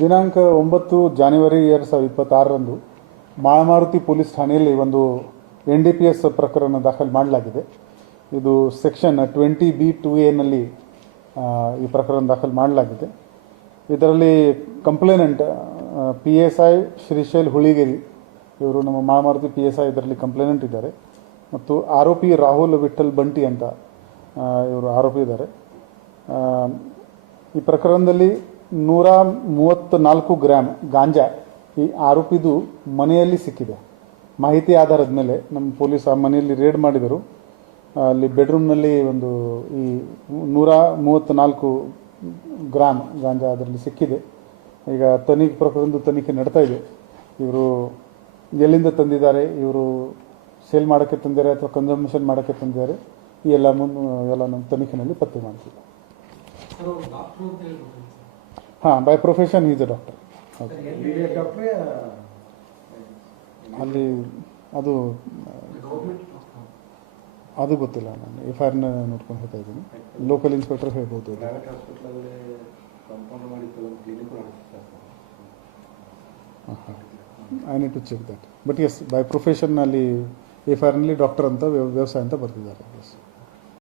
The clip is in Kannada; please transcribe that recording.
ದಿನಾಂಕ 9 ಜಾನ್ವರಿ 2026ರಂದು ಮಾಳಮಾರುತಿ ಪೊಲೀಸ್ ಠಾಣೆಯಲ್ಲಿ ಒಂದು NDPS ಪ್ರಕರಣ ದಾಖಲು ಮಾಡಲಾಗಿದೆ. ಇದು ಸೆಕ್ಷನ್ 20B2A ನಲ್ಲಿ ಈ ಪ್ರಕರಣ ದಾಖಲು ಮಾಡಲಾಗಿದೆ. ಇದರಲ್ಲಿ ಕಂಪ್ಲೇನೆಂಟ್ PSI ಶ್ರೀಶೈಲ್ ಹುಳಿಗೇರಿ, ಇವರು ನಮ್ಮ ಮಾಳಮಾರುತಿ PSI ಇದರಲ್ಲಿ ಕಂಪ್ಲೇನೆಂಟ್ ಇದ್ದಾರೆ. ಮತ್ತು ಆರೋಪಿ ರಾಹುಲ್ ವಿಠಲ್ ಬಂಟಿ ಅಂತ ಇವರು ಆರೋಪಿ ಇದ್ದಾರೆ. ಈ ಪ್ರಕರಣದಲ್ಲಿ 134 ಗ್ರಾಂ ಗಾಂಜಾ ಈ ಆರೋಪಿದು ಮನೆಯಲ್ಲಿ ಸಿಕ್ಕಿದೆ. ಮಾಹಿತಿ ಆಧಾರದ ಮೇಲೆ ನಮ್ಮ ಪೊಲೀಸ್ ಆ ಮನೆಯಲ್ಲಿ ರೇಡ್ ಮಾಡಿದರು. ಅಲ್ಲಿ ಬೆಡ್ರೂಮ್ನಲ್ಲಿ ಒಂದು ಈ 134 ಗ್ರಾಂ ಗಾಂಜಾ ಅದರಲ್ಲಿ ಸಿಕ್ಕಿದೆ. ಈಗ ಪ್ರಕರಣದ ತನಿಖೆ ನಡ್ತಾ ಇದೆ. ಇವರು ಎಲ್ಲಿಂದ ತಂದಿದ್ದಾರೆ, ಇವರು ಸೇಲ್ ಮಾಡೋಕ್ಕೆ ತಂದಿದ್ದಾರೆ ಅಥವಾ ಕನ್ಸಂಪ್ಷನ್ ಮಾಡೋಕ್ಕೆ ತಂದಿದ್ದಾರೆ, ಈ ಎಲ್ಲ ನಮ್ಮ ತನಿಖೆಯಲ್ಲಿ ಪತ್ತೆ ಮಾಡ್ತೀವಿ. ಹಾಂ, by profession is a doctor. ಅಲ್ಲಿ ಅದು ಗೊತ್ತಿಲ್ಲ, ನಾನು FIR ನೋಡ್ಕೊಂಡು ಹೇಳ್ತಾ ಇದ್ದೀನಿ. ಲೋಕಲ್ ಇನ್ಸ್ಪೆಕ್ಟರ್ ಹೇಳ್ಬೋದು. I need to check that. But yes, by profession ಅಲ್ಲಿ FIR ನಲ್ಲಿ ಡಾಕ್ಟರ್ ಅಂತ ವ್ಯವಸಾಯ ಅಂತ ಬರ್ತಿದ್ದಾರೆ. ಎಸ್.